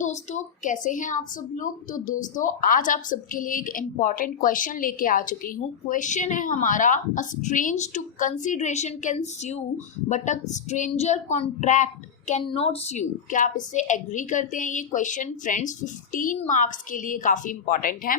दोस्तों, कैसे हैं आप सब लोग। तो दोस्तों, आज आप सबके लिए एक इम्पॉर्टेंट क्वेश्चन लेके आ चुकी हूँ। क्वेश्चन है हमारा, a stranger to consideration can sue but a stranger contract can not sue. क्या आप इससे एग्री करते हैं? ये क्वेश्चन फ्रेंड्स 15 मार्क्स के लिए काफ़ी इंपॉर्टेंट है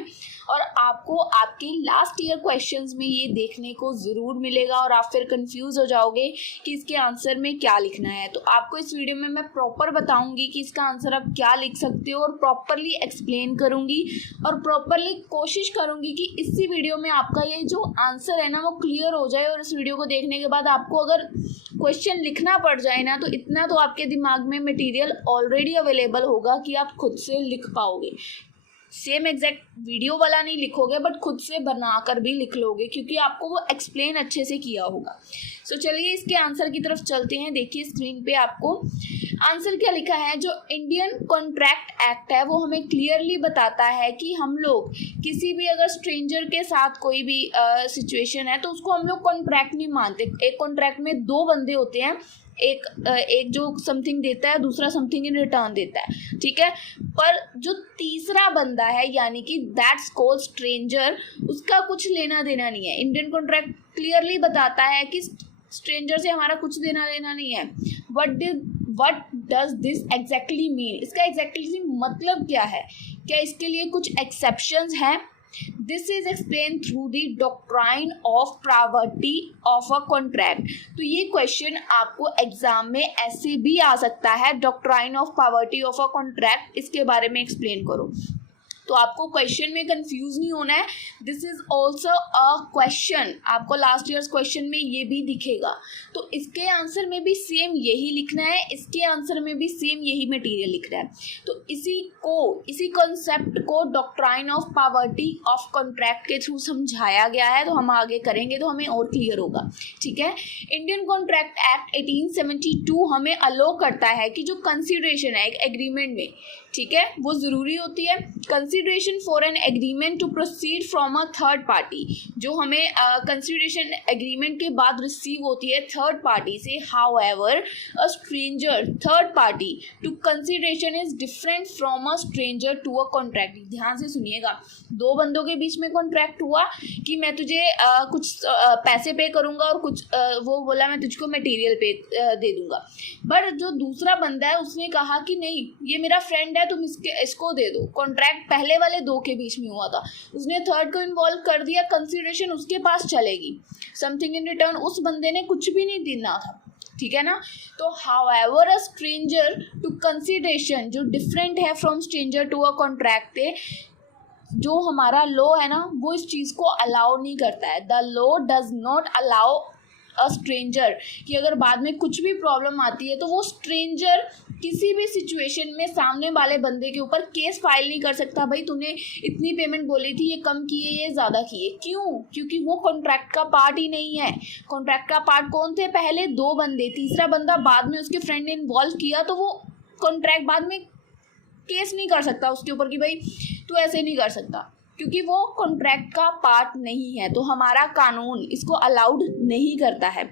और आपको आपके लास्ट ईयर क्वेश्चंस में ये देखने को ज़रूर मिलेगा और आप फिर कंफ्यूज हो जाओगे कि इसके आंसर में क्या लिखना है। तो आपको इस वीडियो में मैं प्रॉपर बताऊंगी कि इसका आंसर आप क्या लिख सकते हो और प्रॉपरली एक्सप्लेन करूंगी और प्रॉपरली कोशिश करूंगी कि इसी वीडियो में आपका ये जो आंसर है ना वो क्लियर हो जाए। और इस वीडियो को देखने के बाद आपको अगर क्वेश्चन लिखना पड़ जाए ना, तो इतना तो आपके दिमाग में मटेरियल ऑलरेडी अवेलेबल होगा कि आप खुद से लिख पाओगे। सेम एग्जैक्ट वीडियो वाला नहीं लिखोगे बट खुद से बनाकर भी लिख लोगे, क्योंकि आपको वो एक्सप्लेन अच्छे से किया होगा। सो चलिए इसके आंसर की तरफ चलते हैं। देखिए स्क्रीन पे आपको आंसर क्या लिखा है। जो इंडियन कॉन्ट्रैक्ट एक्ट है वो हमें क्लियरली बताता है कि हम लोग किसी भी अगर स्ट्रेंजर के साथ कोई भी सिचुएशन है तो उसको हम लोग कॉन्ट्रैक्ट नहीं मानते। एक कॉन्ट्रैक्ट में दो बंदे होते हैं, एक जो समथिंग देता है, दूसरा समथिंग इन रिटर्न देता है, ठीक है। पर जो तीसरा बंदा है यानी कि दैट्स कॉल्ड स्ट्रेंजर, उसका कुछ लेना देना नहीं है। इंडियन कॉन्ट्रैक्ट क्लियरली बताता है कि स्ट्रेंजर से हमारा कुछ देना लेना नहीं है। What does this exactly mean? इसका एग्जैक्टली मतलब क्या है? क्या इसके लिए कुछ एक्सेप्शंस हैं? This is explain through the doctrine of privity of a contract. तो ये क्वेश्चन आपको एग्जाम में ऐसे भी आ सकता है, doctrine of privity of a contract, इसके बारे में एक्सप्लेन करो। तो आपको क्वेश्चन में कंफ्यूज नहीं होना है। This is also a question, आपको लास्ट ईयर्स क्वेश्चन में ये भी दिखेगा। तो इसके आंसर में भी सेम यही लिखना है, इसके आंसर में भी सेम यही मटेरियल लिखना है। तो इसी कॉन्सेप्ट को doctrine of poverty of contract के थ्रू समझाया गया है। तो हम आगे करेंगे तो हमें और क्लियर होगा, ठीक है। इंडियन कॉन्ट्रैक्ट एक्ट 1872 हमें अलो करता है कि जो कंसिडरेशन है एक एग्रीमेंट में, ठीक है, वो ज़रूरी होती है। Consideration for an agreement to proceed from a third party, जो हमें कंसिडरेशन एग्रीमेंट के बाद रिसीव होती है थर्ड पार्टी से। However a stranger third party to consideration is different from a stranger to a contract. ध्यान से सुनिएगा, दो बंदों के बीच में कॉन्ट्रैक्ट हुआ कि मैं तुझे कुछ पैसे पे करूँगा और कुछ वो बोला मैं तुझको मटेरियल पे दे दूँगा। बट जो दूसरा बंदा है उसने कहा कि नहीं, ये मेरा फ्रेंड है, तुम इसको दे दो। कॉन्ट्रैक्ट पहले वाले दो के बीच में हुआ था, उसने थर्ड को इन्वॉल्व कर दिया, कंसिडरेशन उसके पास चलेगी। समथिंग इन रिटर्न उस बंदे ने कुछ भी नहीं देना था, ठीक है ना। तो however a stranger to consideration जो डिफरेंट है from stranger to a contract, जो हमारा लॉ है ना वो इस चीज़ को अलाउ नहीं करता है। The law does not allow a stranger कि अगर बाद में कुछ भी प्रॉब्लम आती है तो वो स्ट्रेंजर किसी भी सिचुएशन में सामने वाले बंदे के ऊपर केस फाइल नहीं कर सकता। भाई तूने इतनी पेमेंट बोली थी, ये कम किए, ये ज़्यादा किए, क्यों? क्योंकि वो कॉन्ट्रैक्ट का पार्ट ही नहीं है। कॉन्ट्रैक्ट का पार्ट कौन थे? पहले दो बंदे, तीसरा बंदा बाद में उसके फ्रेंड ने इन्वॉल्व किया, तो वो कॉन्ट्रैक्ट बाद में केस नहीं कर सकता उसके ऊपर कि भाई तू ऐसे नहीं कर सकता, क्योंकि वो कॉन्ट्रैक्ट का पार्ट नहीं है। तो हमारा कानून इसको अलाउड नहीं करता है,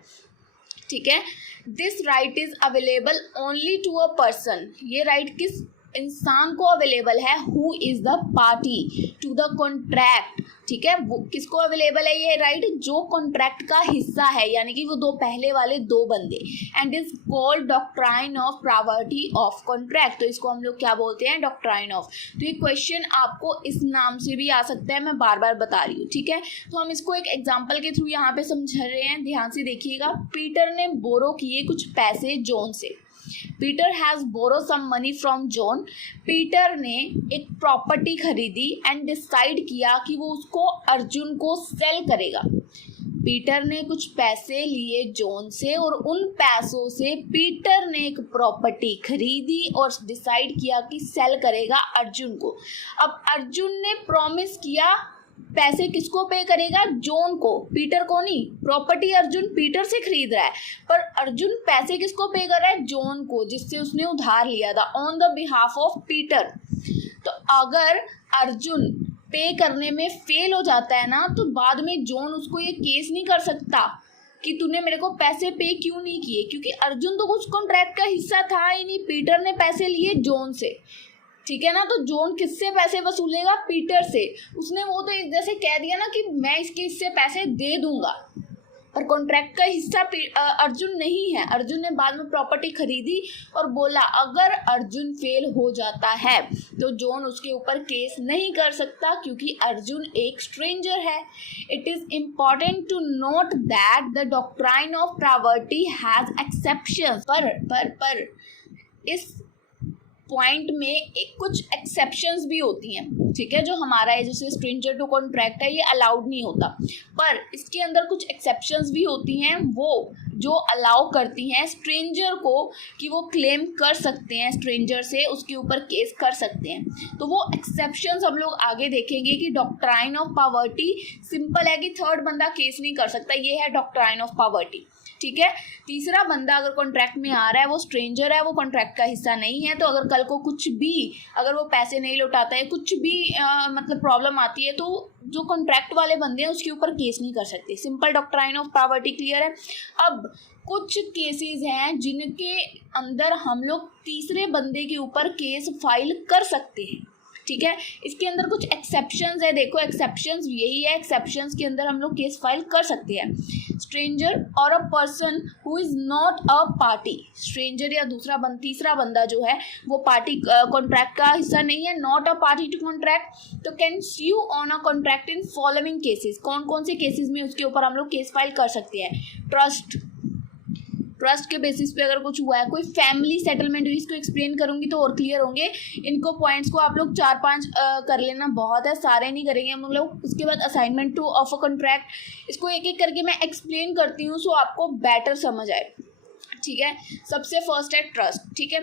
ठीक है। This right is available only to a person, ये राइट किस इंसान को अवेलेबल है? Who is the party to the contract, ठीक है। वो किसको अवेलेबल है ये राइट? जो कॉन्ट्रैक्ट का हिस्सा है, यानी कि वो दो पहले वाले दो बंदे। And is called doctrine of privity of contract. तो इसको हम लोग क्या बोलते हैं? Doctrine of. तो ये क्वेश्चन आपको इस नाम से भी आ सकता है, मैं बार बार बता रही हूँ, ठीक है। तो हम इसको एक एग्जाम्पल के थ्रू यहाँ पे समझ रहे हैं, ध्यान से देखिएगा। पीटर ने बोरो किए कुछ पैसे जॉन से। Peter has borrow some money from John. Peter ने एक प्रॉपर्टी खरीदी एंड डिसाइड किया कि वो उसको अर्जुन को सेल करेगा। पीटर ने कुछ पैसे लिए जॉन से और उन पैसों से पीटर ने एक प्रॉपर्टी खरीदी और डिसाइड किया कि सेल करेगा अर्जुन को। अब अर्जुन ने प्रॉमिस किया, पैसे किसको पे करेगा? जॉन को, पीटर को नहीं। प्रॉपर्टी अर्जुन पीटर से खरीद रहा है, पर अर्जुन पैसे किसको पे कर रहा है? जॉन को, जिससे उसने उधार लिया था, on the behalf of Peter. तो अगर अर्जुन पे करने में फेल हो जाता है ना, तो बाद में जॉन उसको ये केस नहीं कर सकता कि तूने मेरे को पैसे पे क्यों नहीं किए, क्योंकि अर्जुन तो कुछ कॉन्ट्रैक्ट का हिस्सा था ही नहीं। पीटर ने पैसे लिए जॉन से, ठीक है ना। तो जॉन किससे पैसे वसूलेगा? पीटर से। उसने वो तो एक जैसे कह दिया ना कि मैं इसके इससे पैसे दे दूंगा, पर कॉन्ट्रैक्ट का हिस्सा अर्जुन नहीं है। अर्जुन ने बाद में प्रॉपर्टी खरीदी और बोला अगर अर्जुन फेल हो जाता है तो जॉन उसके ऊपर केस नहीं कर सकता क्योंकि अर्जुन एक स्ट्रेंजर है। It is important to note that the doctrine of property has exceptions. पर इस पॉइंट में एक कुछ एक्सेप्शंस भी होती हैं, ठीक है। जो हमारा है जैसे स्ट्रेंजर टू कॉन्ट्रैक्ट है, ये अलाउड नहीं होता, पर इसके अंदर कुछ एक्सेप्शंस भी होती हैं वो जो अलाउ करती हैं स्ट्रेंजर को कि वो क्लेम कर सकते हैं स्ट्रेंजर से, उसके ऊपर केस कर सकते हैं। तो वो एक्सेप्शंस हम लोग आगे देखेंगे कि डॉक्ट्राइन ऑफ पॉवर्टी सिंपल है कि थर्ड बंदा केस नहीं कर सकता, ये है डॉक्ट्राइन ऑफ पॉवर्टी, ठीक है। तीसरा बंदा अगर कॉन्ट्रैक्ट में आ रहा है, वो स्ट्रेंजर है, वो कॉन्ट्रैक्ट का हिस्सा नहीं है, तो अगर कल को कुछ भी अगर वो पैसे नहीं लौटाता है, कुछ भी मतलब प्रॉब्लम आती है, तो जो कॉन्ट्रैक्ट वाले बंदे हैं उसके ऊपर केस नहीं कर सकते। Simple doctrine of poverty clear है। अब कुछ केसेस हैं जिनके अंदर हम लोग तीसरे बंदे के ऊपर केस फाइल कर सकते हैं, ठीक है। इसके अंदर कुछ एक्सेप्शंस है, देखो एक्सेप्शंस यही है, एक्सेप्शंस के अंदर हम लोग केस फाइल कर सकते हैं। स्ट्रेंजर और a person who is not a party, stranger या तीसरा बंदा जो है वो पार्टी कॉन्ट्रैक्ट का हिस्सा नहीं है, not a party to contract, तो can sue on a contract in following cases. कौन कौन से केसेस में उसके ऊपर हम लोग केस फाइल कर सकते हैं? ट्रस्ट के बेसिस पे अगर कुछ हुआ है, कोई फैमिली सेटलमेंट हुई, इसको एक्सप्लेन करूंगी तो और क्लियर होंगे। इनको पॉइंट्स को आप लोग 4-5 कर लेना, बहुत है, सारे नहीं करेंगे हम लोग। उसके बाद assignment two of a contract, इसको एक एक करके मैं एक्सप्लेन करती हूँ सो आपको बेटर समझ आए, ठीक है। सबसे फर्स्ट है ट्रस्ट, ठीक है।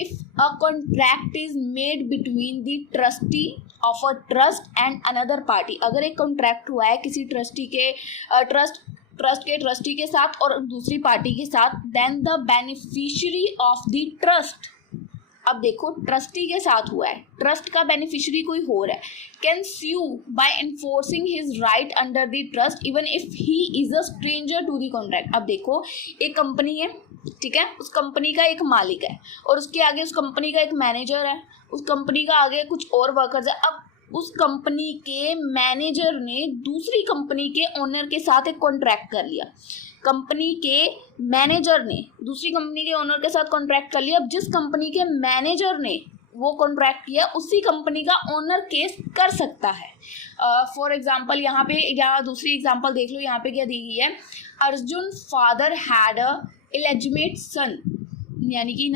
If a contract is made between the trustee of a trust and another party, अगर एक कॉन्ट्रैक्ट हुआ है किसी ट्रस्टी के ट्रस्ट के ट्रस्टी के साथ और दूसरी पार्टी के साथ, then the beneficiary of the trust, अब देखो ट्रस्टी के साथ हुआ है, ट्रस्ट का बेनिफिशियरी कोई हो रहा है, can sue by enforcing his right under the trust even if he is a stranger to the contract. अब देखो एक कंपनी है, ठीक है, उस कंपनी का एक मालिक है और उसके आगे उस कंपनी का एक मैनेजर है, उस कंपनी का आगे कुछ और वर्कर्स है। अब उस कंपनी के मैनेजर ने दूसरी कंपनी के ओनर के साथ एक कॉन्ट्रैक्ट कर लिया, कंपनी के मैनेजर ने दूसरी कंपनी के ओनर के साथ कॉन्ट्रैक्ट कर लिया। अब जिस कंपनी के मैनेजर ने वो कॉन्ट्रैक्ट किया उसी कंपनी का ओनर केस कर सकता है। फॉर एग्जांपल यहाँ दूसरी एग्जांपल देख लो, यहाँ पे क्या दी गई है, Arjun father had a illegitimate son, यानी कि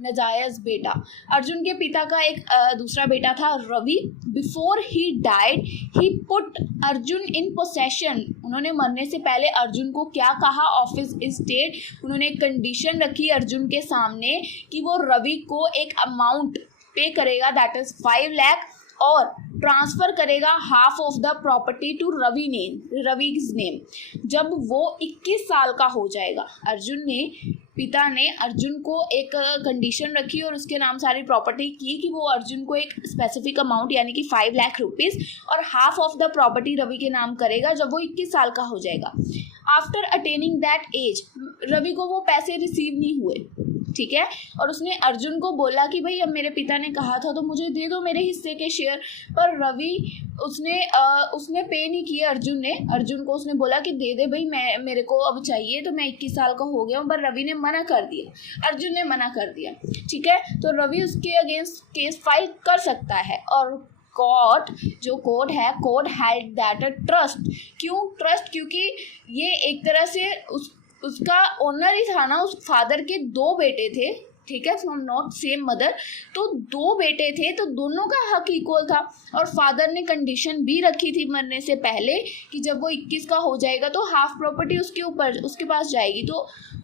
नजायज बेटा। अर्जुन के पिता का एक दूसरा बेटा था Ravi. Before he died he put Arjun in possession, उन्होंने मरने से पहले अर्जुन को क्या कहा, ऑफ हिज एस्टेट, उन्होंने एक कंडीशन रखी अर्जुन के सामने कि वो रवि को एक अमाउंट पे करेगा, दैट इज 5 लाख, और ट्रांसफ़र करेगा half of the property to Ravi's name जब वो 21 साल का हो जाएगा। पिता ने अर्जुन को एक कंडीशन रखी और उसके नाम सारी प्रॉपर्टी की कि वो अर्जुन को एक स्पेसिफिक अमाउंट यानी कि 5 लाख रुपीज़ और half of the property Ravi के नाम करेगा जब वो 21 साल का हो जाएगा। After attaining that age, Ravi को वो पैसे रिसीव नहीं हुए, ठीक है, और उसने अर्जुन को बोला कि भाई अब मेरे पिता ने कहा था तो मुझे दे दो मेरे हिस्से के शेयर, पर रवि उसने पे नहीं किया। अर्जुन को उसने बोला कि दे दे भाई, मेरे को अब चाहिए, तो मैं 21 साल का हो गया हूँ, पर रवि ने मना कर दिया, अर्जुन ने मना कर दिया, ठीक है। तो रवि उसके अगेंस्ट केस फाइल कर सकता है और court held that a trust, क्यों ट्रस्ट, क्योंकि ये एक तरह से उसका ओनर ही था ना, उस फादर के 2 बेटे थे, ठीक है, फ्रॉम नॉट सेम मदर, तो 2 बेटे थे तो दोनों का हक इक्वल था। और फादर ने कंडीशन भी रखी थी मरने से पहले कि जब वो 21 का हो जाएगा तो हाफ प्रॉपर्टी उसके पास जाएगी।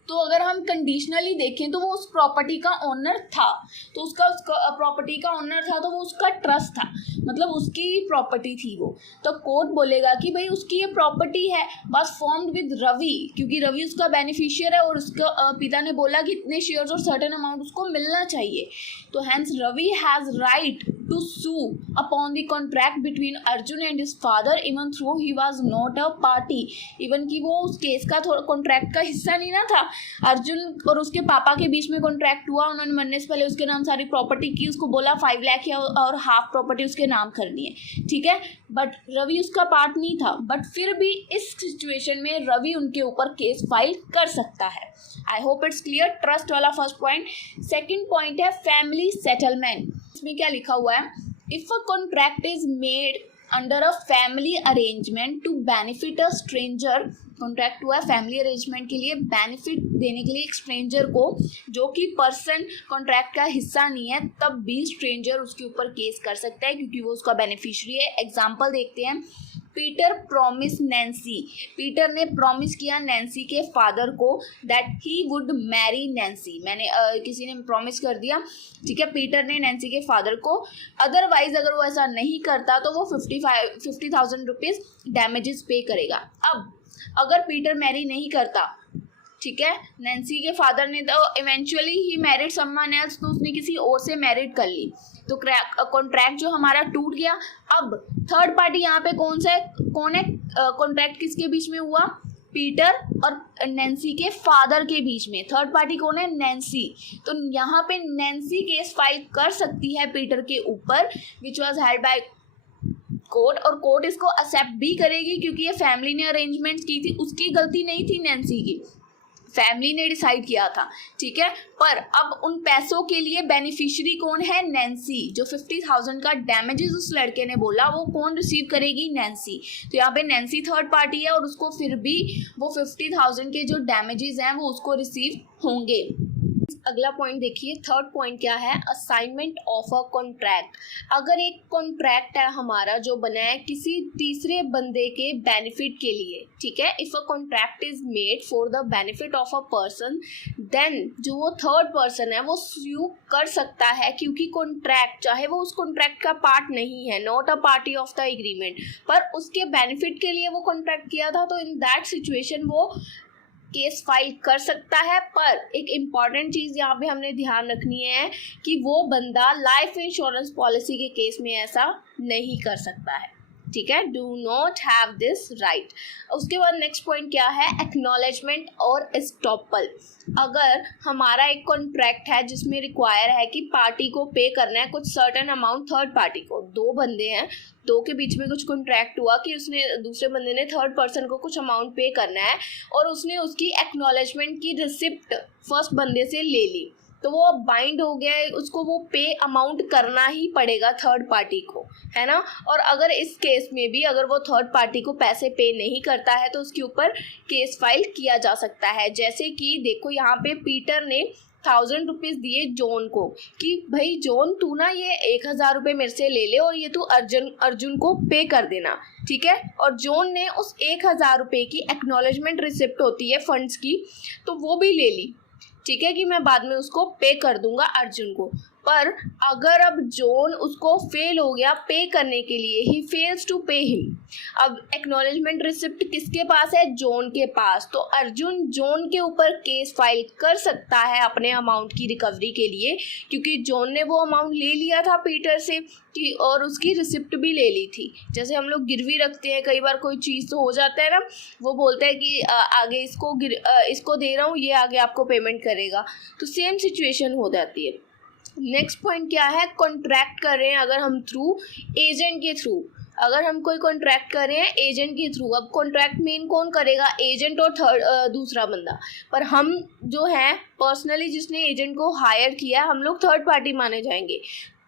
तो अगर हम कंडीशनली देखें तो वो उस प्रॉपर्टी का ओनर था, तो उसका प्रॉपर्टी का ओनर था तो वो उसका ट्रस्ट था, मतलब उसकी प्रॉपर्टी थी वो। तो कोर्ट बोलेगा कि भाई उसकी ये प्रॉपर्टी है, बस फॉर्म्ड विद रवि, क्योंकि रवि उसका बेनिफिशियर है और उसका पिता ने बोला कि इतने शेयर्स और सर्टेन अमाउंट उसको मिलना चाहिए, तो hence Ravi has right to sue upon the contract between Arjun and his father even though he was not a party. Even कि वो उस केस का थोड़ा कॉन्ट्रैक्ट का हिस्सा नहीं ना था. अर्जुन और उसके पापा के बीच में कॉन्ट्रैक्ट हुआ, उन्होंने मरने से पहले उसके नाम सारी प्रॉपर्टी की, उसको बोला 5 लाख है और हाफ प्रॉपर्टी उसके नाम करनी है, ठीक है. बट रवि उसका पार्ट नहीं था, बट फिर भी इस सिचुएशन में रवि उनके ऊपर केस फाइल कर सकता है. I hope it's clear. Trust वाला फर्स्ट पॉइंट. सेकेंड पॉइंट है फैमिली सेटलमेंट. इसमें क्या लिखा हुआ है? If a contract is made under a family arrangement to benefit a stranger. Contract हुआ है फैमिली अरेंजमेंट के लिए, बेनिफिट देने के लिए एक स्ट्रेंजर को जो कि पर्सन कॉन्ट्रैक्ट का हिस्सा नहीं है, तब भी स्ट्रेंजर उसके ऊपर केस कर सकता है क्योंकि वो उसका बेनिफिशियरी है. एग्जाम्पल देखते हैं. Peter promise Nancy. पीटर ने प्रॉमिस किया नैन्सी के फादर को that he would marry Nancy. किसी ने प्रॉमिस कर दिया, ठीक है, पीटर ने नैन्सी के फादर को. अदरवाइज अगर वो ऐसा नहीं करता तो वो 50,000 रुपीज़ डैमेजेस पे करेगा. अब अगर पीटर मैरी नहीं करता, ठीक है, नैन्सी के फादर ने तो eventually he married someone else, तो उसने किसी और से मैरिड कर ली, तो कॉन्ट्रैक्ट जो हमारा टूट गया. अब थर्ड पार्टी यहाँ पे कौन है? कॉन्ट्रैक्ट किसके बीच में हुआ? पीटर और नैन्सी के फादर के बीच में. थर्ड पार्टी कौन है? नैन्सी. तो यहाँ पे नैन्सी केस फाइल कर सकती है पीटर के ऊपर, which was held by court, और कोर्ट इसको एक्सेप्ट भी करेगी क्योंकि ये फैमिली ने अरेंजमेंट की थी, उसकी गलती नहीं थी नैन्सी की, फैमिली ने डिसाइड किया था, ठीक है. पर अब उन पैसों के लिए बेनिफिशियरी कौन है? नैन्सी. जो 50,000 का डैमेजेस उस लड़के ने बोला वो कौन रिसीव करेगी? नैन्सी. तो यहाँ पे नैन्सी थर्ड पार्टी है और उसको फिर भी वो 50,000 के जो डैमेजेस हैं वो उसको रिसीव होंगे. अगला पॉइंट देखिए. थर्ड पॉइंट क्या है? Assignment of a contract. अगर एक कॉन्ट्रैक्ट है हमारा जो बना है किसी तीसरे बंदे के बेनिफिट के लिए, ठीक है, if a contract is made for the benefit of a person, then जो वो थर्ड पर्सन है वो स्यू कर सकता है क्योंकि कॉन्ट्रैक्ट चाहे वो उस कॉन्ट्रैक्ट का पार्ट नहीं है, not a party of the agreement, पर उसके बेनिफिट के लिए वो कॉन्ट्रैक्ट किया था, तो इन दैट सिचुएशन वो केस फाइल कर सकता है. पर एक इम्पॉर्टेंट चीज़ यहाँ पे हमने ध्यान रखनी है कि वो बंदा लाइफ इंश्योरेंस पॉलिसी के केस में ऐसा नहीं कर सकता है, ठीक है. Do not have this right. उसके बाद नेक्स्ट पॉइंट क्या है? एक्नॉलेजमेंट और एस्टॉपल. अगर हमारा एक कॉन्ट्रैक्ट है जिसमें रिक्वायर है कि पार्टी को पे करना है कुछ सर्टेन अमाउंट, थर्ड पार्टी को, दो बंदे हैं, दो के बीच में कुछ कॉन्ट्रैक्ट हुआ कि उसने दूसरे बंदे ने थर्ड पर्सन को कुछ अमाउंट पे करना है और उसने उसकी एक्नॉलेजमेंट की रिसिप्ट फर्स्ट बंदे से ले ली, तो वो अब बाइंड हो गया है, उसको वो पे अमाउंट करना ही पड़ेगा थर्ड पार्टी को, है ना. और अगर इस केस में भी अगर वो थर्ड पार्टी को पैसे पे नहीं करता है तो उसके ऊपर केस फाइल किया जा सकता है. जैसे कि देखो यहाँ पे पीटर ने 1,000 रुपीज़ दिए जॉन को कि भाई जॉन तू ना ये 1,000 रुपये मेरे से ले ले और ये तू अर्जुन को पे कर देना, ठीक है. और जॉन ने उस 1,000 रुपये की एक्नॉलेजमेंट रिसिप्ट होती है फंड्स की, तो वो भी ले ली, ठीक है, कि मैं बाद में उसको पे कर दूंगा अर्जुन को. पर अगर अब जॉन उसको फेल हो गया पे करने के लिए, he fails to pay him, अब एक्नॉलेजमेंट रिसिप्ट किसके पास है? जॉन के पास. तो अर्जुन जॉन के ऊपर केस फाइल कर सकता है अपने अमाउंट की रिकवरी के लिए क्योंकि जॉन ने वो अमाउंट ले लिया था पीटर से कि और उसकी रिसिप्ट भी ले ली थी. जैसे हम लोग गिरवी रखते हैं, कई बार कोई चीज़ तो हो जाता है ना, वो बोलता है कि आगे इसको दे रहा हूँ, ये आगे आपको पेमेंट करेगा, तो सेम सिचुएशन हो जाती है. नेक्स्ट पॉइंट क्या है? कॉन्ट्रैक्ट कर रहे हैं अगर हम थ्रू एजेंट के थ्रू, अगर हम कोई कॉन्ट्रैक्ट कर रहे हैं एजेंट के थ्रू, अब कॉन्ट्रैक्ट मेन कौन करेगा? एजेंट और दूसरा बंदा. पर हम जो है पर्सनली जिसने एजेंट को हायर किया हम लोग थर्ड पार्टी माने जाएंगे,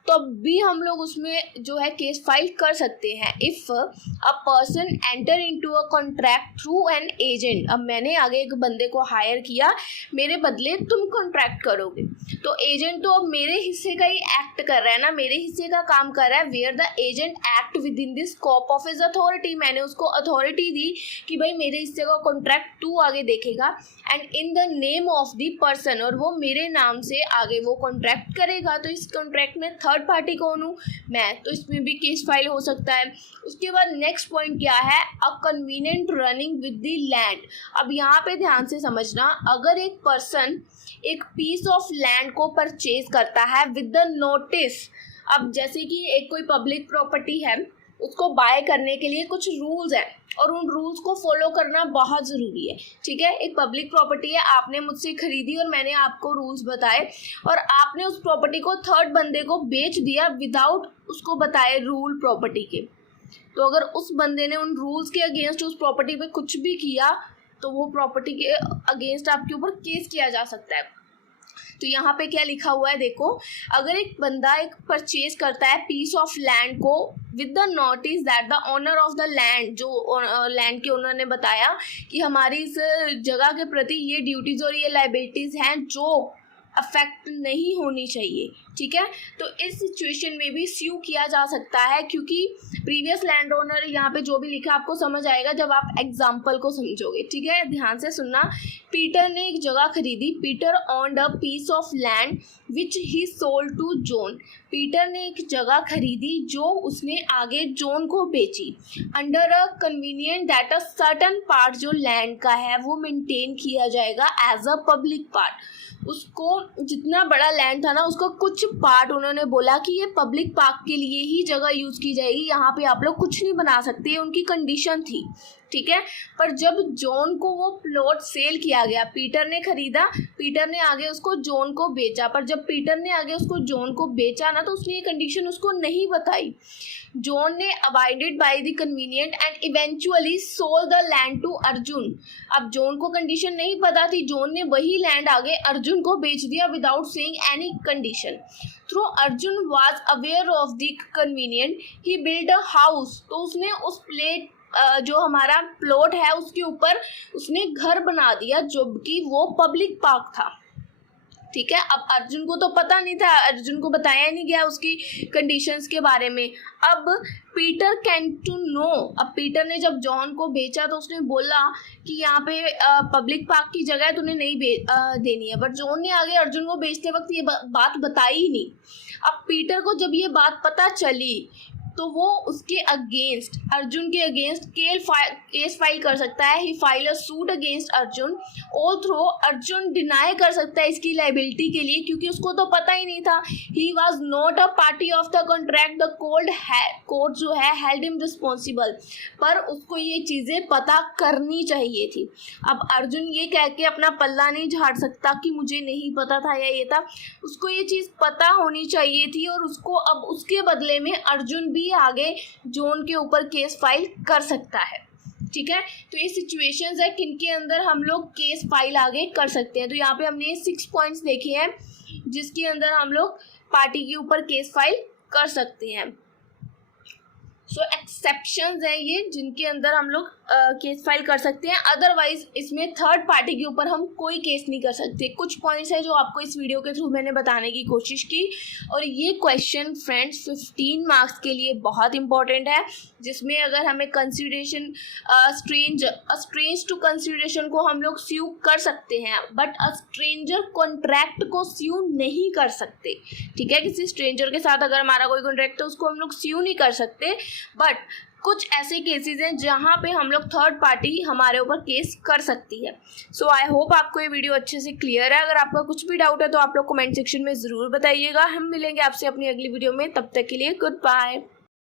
तब भी हम लोग उसमें जो है केस फाइल कर सकते हैं. If a person enter into a contract through an agent, अब मैंने आगे एक बंदे को हायर किया, मेरे बदले तुम कॉन्ट्रैक्ट करोगे, तो एजेंट तो अब मेरे हिस्से का ही एक्ट कर रहा है ना, मेरे हिस्से का काम कर रहा है. Where the agent act within this scope of his authority, मैंने उसको अथॉरिटी दी कि भाई मेरे हिस्से का कॉन्ट्रैक्ट तू आगे देखेगा and in the name of the person, और वो मेरे नाम से आगे वो कॉन्ट्रैक्ट करेगा. तो इस कॉन्ट्रैक्ट में थर्ड पार्टी कौन हूँ? मैं. तो इसमें भी केस फाइल हो सकता है. उसके बाद नेक्स्ट पॉइंट क्या है? A convenient running with the land. अब यहाँ पे ध्यान से समझना, अगर एक पर्सन एक पीस ऑफ लैंड को परचेज करता है विद द नोटिस, अब जैसे कि एक कोई पब्लिक प्रॉपर्टी है, उसको बाय करने के लिए कुछ रूल्स हैं और उन रूल्स को फॉलो करना बहुत ज़रूरी है। ठीक है, एक पब्लिक प्रॉपर्टी है, आपने मुझसे खरीदी और मैंने आपको रूल्स बताए और आपने उस प्रॉपर्टी को थर्ड बंदे को बेच दिया विदाउट उसको बताए रूल प्रॉपर्टी के। तो अगर उस बंदे ने उन रूल्स के अगेंस्ट उस प्रॉपर्टी पे कुछ भी किया तो वो प्रॉपर्टी के अगेंस्ट आपके ऊपर केस किया जा सकता है। तो यहाँ पे क्या लिखा हुआ है देखो, अगर एक बंदा एक परचेज करता है पीस ऑफ लैंड को with the notice that the owner of the land, जो लैंड के ओनर ने बताया कि हमारी इस जगह के प्रति ये ड्यूटीज और ये लाइबिलिटीज हैं जो अफेक्ट नहीं होनी चाहिए। ठीक है, तो इस सिचुएशन में भी स्यू किया जा सकता है, क्योंकि प्रीवियस लैंड ओनर, यहाँ पे जो भी लिखा आपको समझ आएगा जब आप एग्जाम्पल को समझोगे। ठीक है, ध्यान से सुनना। पीटर ने एक जगह खरीदी। Peter owned a piece of land which he sold to John. Peter ने एक जगह खरीदी जो उसने आगे जॉन को बेची। Under a convenient that a certain part जो लैंड का है वो मेंटेन किया जाएगा एज अ पब्लिक पार्ट। उसको जितना बड़ा लैंड था ना, उसका कुछ पार्ट उन्होंने बोला कि ये पब्लिक पार्क के लिए ही जगह यूज़ की जाएगी, यहाँ पे आप लोग कुछ नहीं बना सकते, ये उनकी कंडीशन थी। ठीक है, पर जब जॉन को वो प्लॉट सेल किया गया, पीटर ने खरीदा, पीटर ने आगे उसको जॉन को बेचा, पर जब पीटर ने आगे उसको जॉन को बेचा ना तो उसने ये कंडीशन उसको नहीं बताई। जॉन ने abided by the convenient and eventually sold the land to Arjun. अब जॉन को कंडीशन नहीं पता थी, जॉन ने वही लैंड आगे अर्जुन को बेच दिया without saying any condition. Through Arjun was aware of the convenient he build a house. तो उसने उस प्लेट जो हमारा प्लॉट है उसके ऊपर उसने घर बना दिया, जबकि वो पब्लिक पार्क था। ठीक है, अब अर्जुन को तो पता नहीं था, अर्जुन को बताया नहीं गया उसकी कंडीशंस के बारे में। अब पीटर कैन टू नो, अब पीटर ने जब जॉन को बेचा तो उसने बोला कि यहाँ पे पब्लिक पार्क की जगह तूने नहीं देनी है, बट जॉन ने आगे अर्जुन को बेचते वक्त ये बात बताई ही नहीं। अब पीटर को जब ये बात पता चली तो वो उसके अगेंस्ट, अर्जुन के अगेंस्ट केस फाइल कर सकता है। He file a suit against Arjun. Although Arjun deny कर सकता है इसकी लाइबिलिटी के लिए, क्योंकि उसको तो पता ही नहीं था। He was not a party of the contract, the court जो है हेल्ड हिम रिस्पॉन्सिबल, पर उसको ये चीज़ें पता करनी चाहिए थी। अब अर्जुन ये कह के अपना पल्ला नहीं झाड़ सकता कि मुझे नहीं पता था या ये था, उसको ये चीज़ पता होनी चाहिए थी और उसको अब उसके बदले में अर्जुन भी आगे जॉन के ऊपर केस फाइल कर सकता है। ठीक है, तो ये सिचुएशंस है किनके अंदर हम लोग केस फाइल आगे कर सकते हैं। तो यहाँ पे हमने 6 पॉइंट्स देखे हैं जिसके अंदर हम लोग पार्टी के ऊपर केस फाइल कर सकते हैं। सो एक्सेप्शंस हैं ये जिनके अंदर हम लोग केस फाइल कर सकते हैं, अदरवाइज इसमें थर्ड पार्टी के ऊपर हम कोई केस नहीं कर सकते। कुछ पॉइंट्स हैं जो आपको इस वीडियो के थ्रू मैंने बताने की कोशिश की, और ये क्वेश्चन फ्रेंड्स 15 मार्क्स के लिए बहुत इंपॉर्टेंट है, जिसमें अगर हमें कंसिडरेशन स्ट्रेंज टू कंसिडरेशन को हम लोग स्यू कर सकते हैं, बट अ स्ट्रेंजर कॉन्ट्रैक्ट को स्यू नहीं कर सकते। ठीक है, किसी स्ट्रेंजर के साथ अगर हमारा कोई कॉन्ट्रैक्ट है उसको हम लोग स्यू नहीं कर सकते, बट कुछ ऐसे केसेस हैं जहां पे हम लोग थर्ड पार्टी हमारे ऊपर केस कर सकती है। सो आई होप आपको ये वीडियो अच्छे से क्लियर है। अगर आपका कुछ भी डाउट है तो आप लोग कमेंट सेक्शन में ज़रूर बताइएगा। हम मिलेंगे आपसे अपनी अगली वीडियो में, तब तक के लिए गुड बाय।